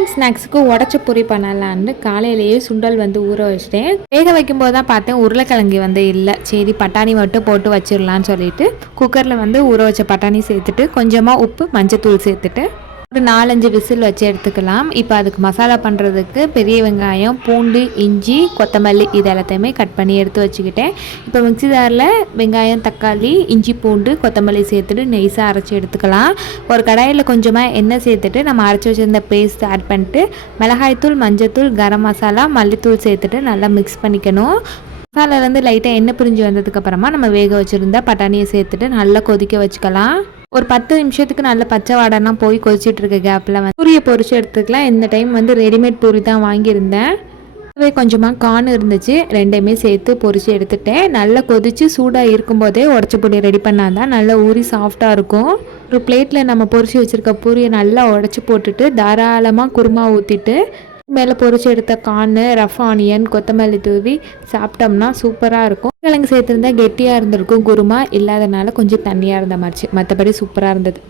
Evening ஸ்நாக்ஸுக்கு உடச்ச பொரி பண்ணலான்னு காலையிலேயே சுண்டல் வந்து ஊற வச்சிட்டேன். வேக வைக்கும்போது தான் பார்த்தேன் உருளைக்கிழங்கு வந்து இல்லை. சரி பட்டாணி மட்டும் போட்டு வச்சிடலான்னு சொல்லிட்டு குக்கரில் வந்து ஊற வச்ச பட்டாணி சேர்த்துட்டு கொஞ்சமாக உப்பு மஞ்சத்தூள் சேர்த்துட்டு ஒரு 4-5 விசில் வச்சு எடுத்துக்கலாம். இப்போ அதுக்கு மசாலா பண்ணுறதுக்கு பெரிய வெங்காயம், பூண்டு, இஞ்சி, கொத்தமல்லி இது எல்லாத்தையுமே கட் பண்ணி எடுத்து வச்சுக்கிட்டேன். இப்போ மிக்ஸி ஜாரில் வெங்காயம், தக்காளி, இஞ்சி, பூண்டு, கொத்தமல்லி சேர்த்துட்டு நெய்ஸாக அரைச்சி எடுத்துக்கலாம். ஒரு கடாயில் கொஞ்சமாக எண்ணெய் சேர்த்துட்டு நம்ம அரைச்சி வச்சுருந்த பேஸ்ட் ஆட் பண்ணிட்டு மிளகாய்த்தூள், மஞ்சத்தூள், கரம் மசாலா, மல்லித்தூள் சேர்த்துட்டு நல்லா மிக்ஸ் பண்ணிக்கணும். மசாலாலேருந்து லைட்டாக எண்ணெய் பிரிஞ்சு வந்ததுக்கப்புறமா நம்ம வேக வச்சுருந்தா பட்டாணியை சேர்த்துட்டு நல்லா கொதிக்க வச்சுக்கலாம். ஒரு 10 நிமிஷத்துக்கு நல்ல பச்சை வாடெல்லாம் போய் கொதிச்சுட்டு இருக்க கேப்பில் வந்து பூரியை பொரிச்சு எடுத்துக்கலாம். இந்த டைம் வந்து ரெடிமேட் பூரி தான் வாங்கியிருந்தேன். அதுவே கொஞ்சமாக கார்ன் இருந்துச்சு, ரெண்டையுமே சேர்த்து பொரிச்சு எடுத்துட்டேன். நல்லா கொதித்து சூடாக இருக்கும்போதே உடச்ச பொடி ரெடி பண்ணால் தான் நல்லா ஊறி சாஃப்டாக இருக்கும். ஒரு பிளேட்டில் நம்ம பொரிச்சு வச்சுருக்க பூரியை நல்லா உடச்சி போட்டுட்டு தாராளமாக குருமா ஊற்றிட்டு மேலே பொரிச்சு எடுத்த கார்னு, ரஃப் ஆனியன், கொத்தமல்லி தூவி சாப்பிட்டோம்னா சூப்பராக இருக்கும். கிழங்கு சேர்த்துருந்தா கெட்டியாக இருந்திருக்கும், குருமா இல்லாதனால கொஞ்சம் தண்ணியாக இருந்த மாதிரி, மற்றபடி சூப்பராக இருந்தது.